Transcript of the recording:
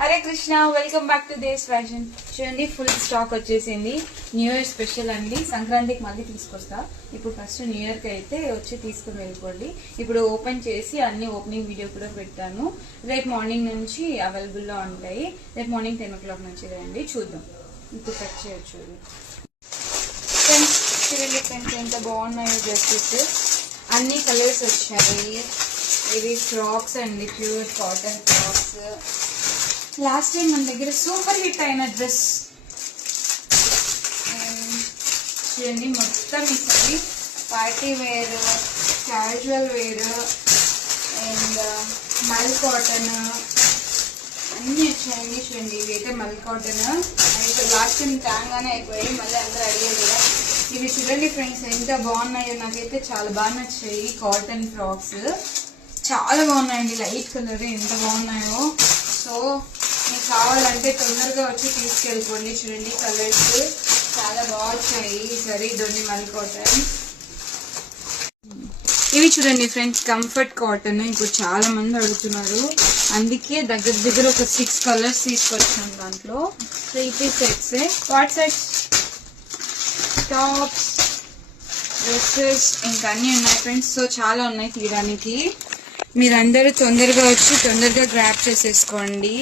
Hare Krishna, welcome back to Desh fashion. చూడండి, full stock వచ్చేసింది. New year special అండి. సంక్రాంతికి మళ్ళీ తీసుకొస్తా. ఇప్పుడు ఫస్ట్ న్యూ ఇయర్ కి అయితే వచ్చి తీసుకుని వెళ్ళిపోండి. ఇప్పుడు ఓపెన్ చేసి అన్ని ఓపెనింగ్ వీడియో కూడా పెట్టాను. రేపు మార్నింగ్ నుంచి అవైలబుల్ లో ఉంటాయి. రేపు మార్నింగ్ 10 o'clock నుంచి రండి, చూద్దాం. ఇప్పుడు కట్ చేయొచ్చు. చూడండి ఫ్రెండ్స్, ఎంత బాగున్నాయో డ్రెస్సెస్. అన్ని కలర్స్ వచ్చాయి. ఇవి ఫ్రాక్స్ అండి, pure cotton frocks. Last time మన దగ్గర సూపర్ హిట్ అయిన డ్రెస్ చూడండి. మొత్తం ఈసారి party wear, casual wear and మల్ కాటన్ అన్నీ వచ్చాయండి. చూడండి, ఇవి అయితే మల్ కాటన్. అయితే లాస్ట్ టైం ట్యాంగానే అయిపోయాయి, మళ్ళీ అందరూ అడిగారు కదా. ఇవి చూడండి ఫ్రెండ్స్, ఎంత బాగున్నాయో. నాకైతే చాలా బాగా నచ్చాయి. కాటన్ ఫ్రాక్స్ చాలా బాగున్నాయండి. లైట్ కలర్ ఎంత బాగున్నాయో. సో మీకు కావాలంటే తొందరగా వచ్చి తీసుకెళ్ళిపోండి. చూడండి, కలర్స్ చాలా బాగున్నాయి ఈసారి. దొన్ని మల్ కాటన్. ఇవి చూడండి ఫ్రెండ్స్, కంఫర్ట్ కాటన్. ఇప్పుడు చాలా మంది అడుగుతున్నారు, అందుకే దగ్గర ఒక 6 కలర్స్ తీసుకొచ్చాను. దాంట్లో 3 piece sets, what sets, tops, dresses ఇంకా అన్నీ ఉన్నాయి ఫ్రెండ్స్. సో చాలా ఉన్నాయి తీయడానికి. మీరందరూ తొందరగా వచ్చి తొందరగా గ్రాప్ చేసేసుకోండి.